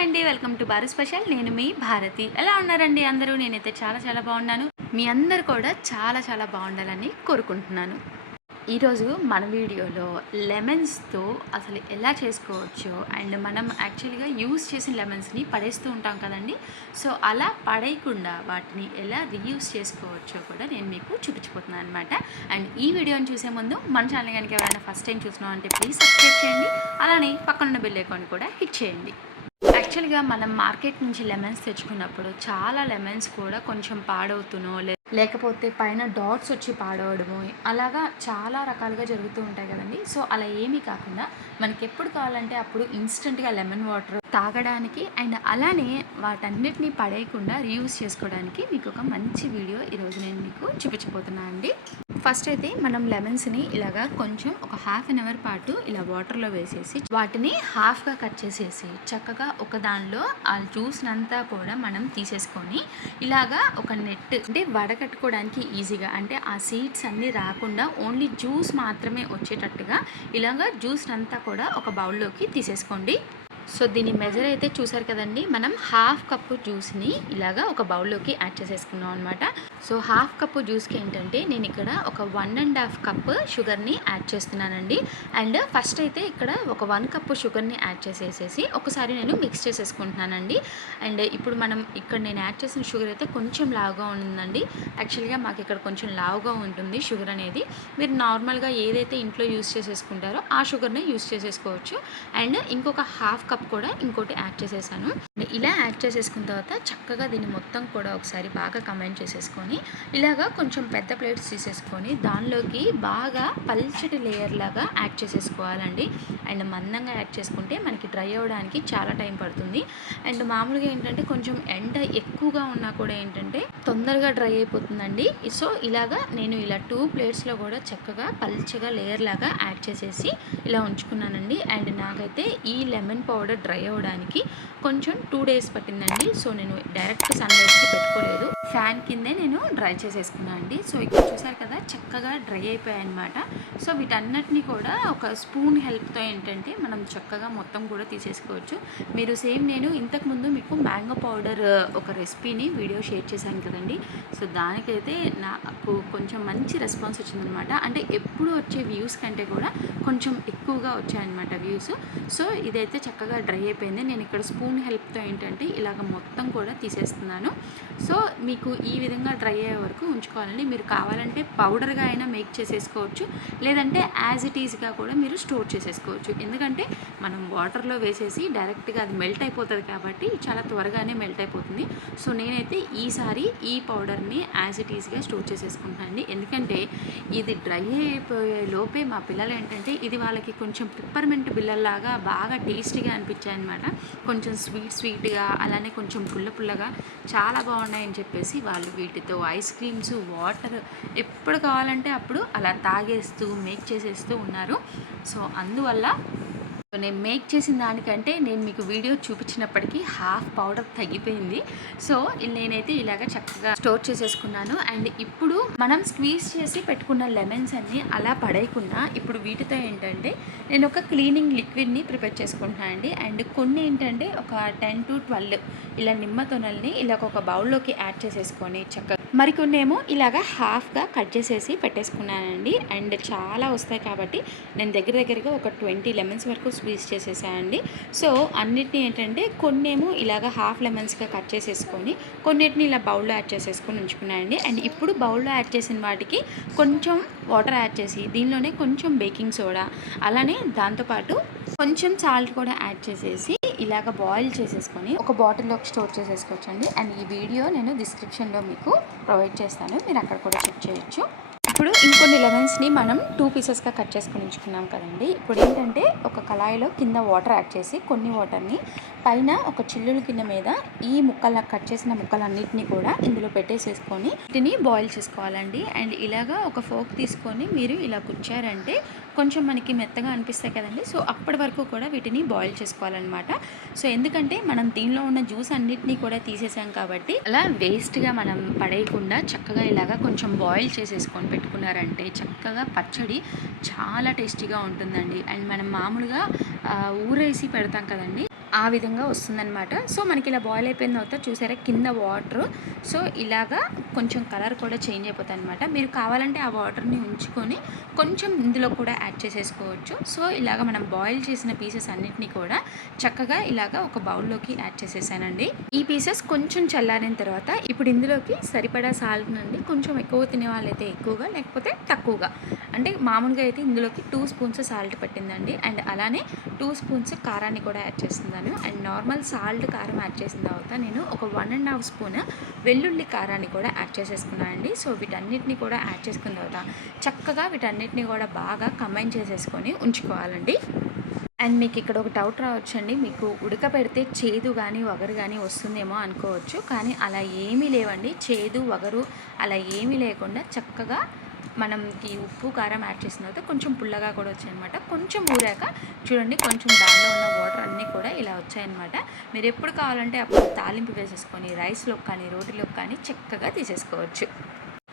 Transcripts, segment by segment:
అండి, welcome to Bharat special. నేను మీ భారతి. ఎలా ఉన్నారండి అందరూ? నేనైతే చాలా బాగున్నాను. మీ అందరు కూడా చాలా బాగుండాలని కోరుకుంటున్నాను. ఈరోజు మన వీడియోలో లెమన్స్తో అసలు ఎలా చేసుకోవచ్చో అండ్ మనం యాక్చువల్గా యూస్ చేసిన లెమన్స్ని పడేస్తూ ఉంటాం కదండి. సో అలా పడేయకుండా వాటిని ఎలా రీయూస్ చేసుకోవచ్చో కూడా నేను మీకు చూపించిపోతున్నాను అనమాట. అండ్ ఈ వీడియోని చూసే ముందు మన ఛానల్ కనుక ఎవరైనా ఫస్ట్ టైం చూసినాం అంటే ప్లీజ్ సబ్స్క్రైబ్ చేయండి. అలానే పక్కనున్న బెల్ ఐకాన్ కూడా హిట్ చేయండి. యాక్చువల్గా మనం మార్కెట్ నుంచి లెమన్స్ తెచ్చుకున్నప్పుడు చాలా లెమన్స్ కూడా కొంచెం పాడవుతునో లేకపోతే పైన డాట్స్ వచ్చి పాడవడము అలాగా చాలా రకాలుగా జరుగుతూ ఉంటాయి కదండి. సో అలా ఏమీ కాకుండా మనకి ఎప్పుడు కావాలంటే అప్పుడు ఇన్స్టెంట్గా లెమన్ వాటర్ తాగడానికి అండ్ అలానే వాటన్నిటిని పడేయకుండా రీయూస్ చేసుకోవడానికి మీకు ఒక మంచి వీడియో ఈరోజు నేను మీకు చూపించబోతున్నాను అండి. ఫస్ట్ అయితే మనం లెమన్స్ని ఇలాగా కొంచెం ఒక హాఫ్ అన్ అవర్ పాటు ఇలా వాటర్లో వేసేసి వాటిని హాఫ్గా కట్ చేసేసి చక్కగా ఒక దానిలో ఆ జ్యూస్నంతా కూడా మనం తీసేసుకొని ఇలాగా ఒక నెట్ అంటే వడకట్టుకోవడానికి ఈజీగా అంటే ఆ సీడ్స్ అన్నీ రాకుండా ఓన్లీ జ్యూస్ మాత్రమే వచ్చేటట్టుగా ఇలాగా జ్యూస్నంతా కూడా ఒక బౌల్లోకి తీసేసుకోండి. సో దీని మెజర్ అయితే చూసారు కదండి. మనం హాఫ్ కప్పు జ్యూస్ని ఇలాగా ఒక బౌల్లోకి యాడ్ చేసేసుకున్నాం అనమాట. సో హాఫ్ కప్పు జ్యూస్కి ఏంటంటే నేను ఇక్కడ ఒక 1.5 కప్ షుగర్ని యాడ్ చేస్తున్నానండి. అండ్ ఫస్ట్ అయితే ఇక్కడ ఒక 1 కప్పు షుగర్ని యాడ్ చేసేసేసి ఒకసారి నేను మిక్స్ చేసేసుకుంటున్నానండి. అండ్ ఇప్పుడు మనం ఇక్కడ నేను యాడ్ చేసిన షుగర్ అయితే కొంచెం లావుగా ఉంటుందండి. యాక్చువల్గా మాకు ఇక్కడ కొంచెం లావుగా ఉంటుంది షుగర్ అనేది. మీరు నార్మల్గా ఏదైతే ఇంట్లో యూస్ చేసేసుకుంటారో ఆ షుగర్ని యూస్ చేసేసుకోవచ్చు. అండ్ ఇంకొక హాఫ్ కప్ కూడా ఇంకోటి యాడ్ చేసేసాను. ఇలా యాడ్ చేసేసుకున్న తర్వాత చక్కగా దీన్ని మొత్తం కూడా ఒకసారి బాగా కంబైన్ చేసేసుకొని ఇలాగా కొంచెం పెద్ద ప్లేట్స్ తీసేసుకొని దానిలోకి బాగా పల్చటి లేయర్ లాగా యాడ్ చేసేసుకోవాలండి. అండ్ మందంగా యాడ్ చేసుకుంటే మనకి డ్రై అవ్వడానికి చాలా టైం పడుతుంది. అండ్ మామూలుగా ఏంటంటే కొంచెం ఎండ ఎక్కువగా ఉన్నా కూడా ఏంటంటే తొందరగా డ్రై అయిపోతుందండి. సో ఇలాగా నేను ఇలా 2 ప్లేట్స్లో కూడా చక్కగా పల్చగా లేయర్ లాగా యాడ్ చేసేసి ఇలా ఉంచుకున్నానండి. అండ్ నాకైతే ఈ లెమన్ పౌడర్ డ్రై అవ్వడానికి కొంచెం 2 డేస్ పట్టిందండి. సో నేను డైరెక్ట్ సన్ రైజ్కి పెట్టుకోలేదు, ఫ్యాన్ కిందే నేను డ్రై చేసేసుకున్నాను అండి. సో ఇక్కడ చూసారు కదా చక్కగా డ్రై అయిపోయాయి అనమాట. సో వీటన్నిటిని కూడా ఒక స్పూన్ హెల్ప్తో ఏంటంటే మనం చక్కగా మొత్తం కూడా తీసేసుకోవచ్చు. మీరు సేమ్ నేను ఇంతకుముందు మీకు మ్యాంగో పౌడర్ ఒక రెసిపీని వీడియో షేర్ చేశాను కదండి. సో దానికైతే నాకు కొంచెం మంచి రెస్పాన్స్ వచ్చిందనమాట. అంటే ఎప్పుడు వచ్చే వ్యూస్ కంటే కూడా కొంచెం ఎక్కువగా వచ్చాయన్నమాట వ్యూస్. సో ఇదైతే చక్కగా డ్రై అయిపోయింది. నేను ఇక్కడ స్పూన్ హెల్ప్తో ఏంటంటే ఇలాగ మొత్తం కూడా తీసేస్తున్నాను. సో మీకు ఈ విధంగా డ్రై అయ్యే వరకు ఉంచుకోవాలండి. మీరు కావాలంటే పౌడర్గా అయినా మేక్ చేసేసుకోవచ్చు, లేదంటే యాజ్ ఇట్ ఈజ్గా కూడా మీరు స్టోర్ చేసేసుకోవచ్చు. ఎందుకంటే మనం వాటర్లో వేసేసి డైరెక్ట్గా అది మెల్ట్ అయిపోతుంది కాబట్టి చాలా త్వరగానే మెల్ట్ అయిపోతుంది. సో నేనైతే ఈసారి ఈ పౌడర్ని యాజ్ ఇట్ ఈజ్గా స్టోర్ చేసేసుకుంటానండి. ఎందుకంటే ఇది డ్రై అయిపోయే లోపే మా పిల్లలు ఏంటంటే ఇది వాళ్ళకి కొంచెం పిప్పర్మెంట్ బిల్లల్లాగా బాగా టేస్టీగా అనిపించాయి అనమాట. కొంచెం స్వీట్గా అలానే కొంచెం పుల్లగా చాలా బాగున్నాయని చెప్పేసి వాళ్ళు వీటితో ఐస్ క్రీమ్స్ వాటర్ ఎప్పుడు కావాలంటే అప్పుడు అలా తాగేస్తూ మేక్ చేసేస్తూ ఉన్నారు. సో అందువల్ల నేను మేక్ చేసిన దానికంటే నేను మీకు వీడియో చూపించినప్పటికీ హాఫ్ పౌడర్ తగ్గిపోయింది. సో నేనైతే ఇలాగ చక్కగా స్టోర్ చేసేసుకున్నాను. అండ్ ఇప్పుడు మనం స్క్వీజ్ చేసి పెట్టుకున్న లెమన్స్ అన్నీ అలా పడేయకుండా ఇప్పుడు వీటితో ఏంటంటే నేను ఒక క్లీనింగ్ లిక్విడ్ని ప్రిపేర్ చేసుకుంటున్నాను అండి. అండ్ కొన్ని ఏంటంటే ఒక 10 to 12 ఇలా నిమ్మ తొనల్ని ఇలాగ ఒక బౌల్లోకి యాడ్ చేసేసుకొని చక్కగా మరికొన్ని ఏమో ఇలాగ హాఫ్గా కట్ చేసేసి పెట్టేసుకున్నానండి. అండ్ చాలా వస్తాయి కాబట్టి నేను దగ్గరగా ఒక 20 లెమన్స్ వరకు స్క్వీజ్ చేసేసానండి. సో అన్నిటిని ఏంటంటే కొన్ని ఏమో ఇలాగ హాఫ్ లెమన్స్గా కట్ చేసేసుకొని కొన్నిటిని ఇలా బౌల్లో యాడ్ చేసేసుకొని ఉంచుకున్నానండి. అండ్ ఇప్పుడు బౌల్లో యాడ్ చేసిన వాటికి కొంచెం వాటర్ యాడ్ చేసి దీనిలోనే కొంచెం బేకింగ్ సోడా అలానే దాంతోపాటు కొంచెం సాల్ట్ కూడా యాడ్ చేసేసి ఇలాగ బాయిల్ చేసేసుకొని ఒక బాటిల్లోకి స్టోర్ చేసేసుకోవచ్చండి. అండ్ ఈ వీడియో నేను డిస్క్రిప్షన్లో మీకు ప్రొవైడ్ చేస్తాను, మీరు అక్కడ కూడా చెక్ చేయొచ్చు. ఇప్పుడు ఇంకొన్ని లెమన్స్ని మనం 2 పీసెస్గా కట్ చేసుకుని ఉంచుకున్నాం కదండి. ఇప్పుడు ఏంటంటే ఒక కళాయిలో కింద వాటర్ యాడ్ చేసి కొన్ని వాటర్ని పైన ఒక చిల్లుల గిన్నె మీద ఈ ముక్కలు కట్ చేసిన ముక్కలన్నిటినీ కూడా ఇందులో పెట్టేసేసుకొని వీటిని బాయిల్ చేసుకోవాలండి. అండ్ ఇలాగా ఒక ఫోక్ తీసుకొని మీరు ఇలా కుచ్చారంటే కొంచెం మనకి మెత్తగా అనిపిస్తాయి కదండి. సో అప్పటి వరకు కూడా వీటిని బాయిల్ చేసుకోవాలన్నమాట. సో ఎందుకంటే మనం దీనిలో ఉన్న జ్యూస్ అన్నిటినీ కూడా తీసేసాం కాబట్టి అలా వేస్ట్గా మనం పడేయకుండా చక్కగా ఇలాగా కొంచెం బాయిల్ చేసేసుకొని పెట్టుకున్నారంటే చక్కగా పచ్చడి చాలా టేస్టీగా ఉంటుందండి. అండ్ మనం మామూలుగా ఊరేసి పెడతాం కదండి, ఆ విధంగా వస్తుందనమాట. సో మనకి ఇలా బాయిల్ అయిపోయిన తర్వాత చూసారా కింద వాటర్, సో ఇలాగా కొంచెం కలర్ కూడా చేంజ్ అయిపోతాయి అనమాట. మీరు కావాలంటే ఆ వాటర్ని ఉంచుకొని కొంచెం ఇందులో కూడా యాడ్ చేసేసుకోవచ్చు. సో ఇలాగ మనం బాయిల్ చేసిన పీసెస్ అన్నిటినీ కూడా చక్కగా ఇలాగ ఒక బౌల్లోకి యాడ్ చేసేసానండి. ఈ పీసెస్ కొంచెం చల్లారిన తర్వాత ఇప్పుడు ఇందులోకి సరిపడా సాల్ట్ నుండి కొంచెం ఎక్కువ తినే వాళ్ళైతే ఎక్కువగా, లేకపోతే తక్కువగా, అంటే మామూలుగా అయితే ఇందులోకి 2 స్పూన్స్ సాల్ట్ పట్టిందండి. అండ్ అలానే 2 స్పూన్స్ కారాన్ని కూడా యాడ్ చేస్తున్నాను. అండ్ నార్మల్ సాల్ట్ కారం యాడ్ చేసిన తర్వాత నేను ఒక 1.5 స్పూన్ వెల్లుల్లి కారాన్ని కూడా యాడ్ చేసేసుకున్నాను అండి. సో వీటన్నిటిని కూడా యాడ్ చేసుకున్న తర్వాత చక్కగా వీటన్నిటిని కూడా బాగా కంబైన్ చేసేసుకొని ఉంచుకోవాలండి. అండ్ మీకు ఇక్కడ ఒక డౌట్ రావచ్చండి, మీకు ఉడకపెడితే చేదు కానీ వగరు కానీ వస్తుందేమో అనుకోవచ్చు. కానీ అలా ఏమీ లేవండి, చేదు వగరు అలా ఏమీ లేకుండా చక్కగా మనకి ఉప్పు కారం యాడ్ చేసిన తర్వాత కొంచెం పుల్లగా కూడా వచ్చాయన్నమాట. కొంచెం ఊరాక చూడండి కొంచెం దానిలో ఉన్న వాటర్ అన్నీ కూడా ఇలా వచ్చాయన్నమాట. మీరు ఎప్పుడు కావాలంటే అప్పుడు తాలింపు వేసేసుకొని రైస్లోకి కానీ రోటీలోకి కానీ చక్కగా తీసేసుకోవచ్చు.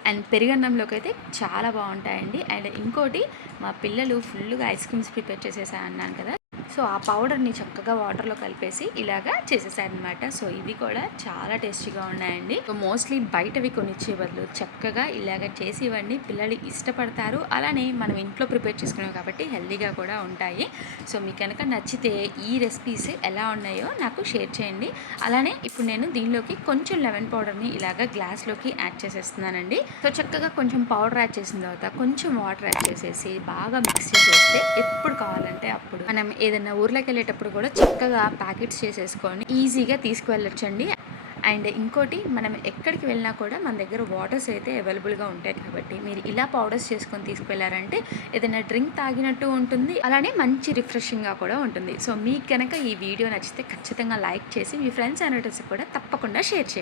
అండ్ పెరుగన్నంలోకి అయితే చాలా బాగుంటాయండి. అండ్ ఇంకోటి, మా పిల్లలు ఫుల్గా ఐస్ క్రీమ్స్ ప్రిపేర్ చేసేసా అన్నాను కదా, సో ఆ పౌడర్ని చక్కగా వాటర్లో కలిపేసి ఇలాగా చేసేసారనమాట. సో ఇవి కూడా చాలా టేస్టీగా ఉన్నాయండి. సో మోస్ట్లీ బయటవి కొనిచ్చే బదులు చక్కగా ఇలాగ చేసి ఇవ్వండి, పిల్లలు ఇష్టపడతారు. అలానే మనం ఇంట్లో ప్రిపేర్ చేసుకున్నాం కాబట్టి హెల్తీగా కూడా ఉంటాయి. సో మీకు కనుక నచ్చితే ఈ రెసిపీస్ ఎలా ఉన్నాయో నాకు షేర్ చేయండి. అలానే ఇప్పుడు నేను దీనిలోకి కొంచెం లెమన్ పౌడర్ని ఇలాగ గ్లాస్లోకి యాడ్ చేసేస్తున్నానండి. సో చక్కగా కొంచెం పౌడర్ యాడ్ చేసిన తర్వాత కొంచెం వాటర్ యాడ్ చేసేసి బాగా మిక్స్ చేసేస్తే ఎప్పుడు కావాలంటే అప్పుడు మనం ఏదైనా ఊర్లోకి వెళ్ళేటప్పుడు కూడా చక్కగా ప్యాకెట్స్ చేసేసుకొని ఈజీగా తీసుకువెళ్ళొచ్చండి. అండ్ ఇంకోటి, మనం ఎక్కడికి వెళ్ళినా కూడా మన దగ్గర వాటర్స్ అయితే అవైలబుల్గా ఉంటాయి కాబట్టి మీరు ఇలా పౌడర్స్ చేసుకొని తీసుకువెళ్ళారంటే ఏదైనా డ్రింక్ తాగినట్టు ఉంటుంది, అలానే మంచి రిఫ్రెషింగ్గా కూడా ఉంటుంది. సో మీకు కనుక ఈ వీడియో నచ్చితే ఖచ్చితంగా లైక్ చేసి మీ ఫ్రెండ్స్ అండ్ రిలేటివ్స్కి కూడా తప్పకుండా షేర్ చేయండి.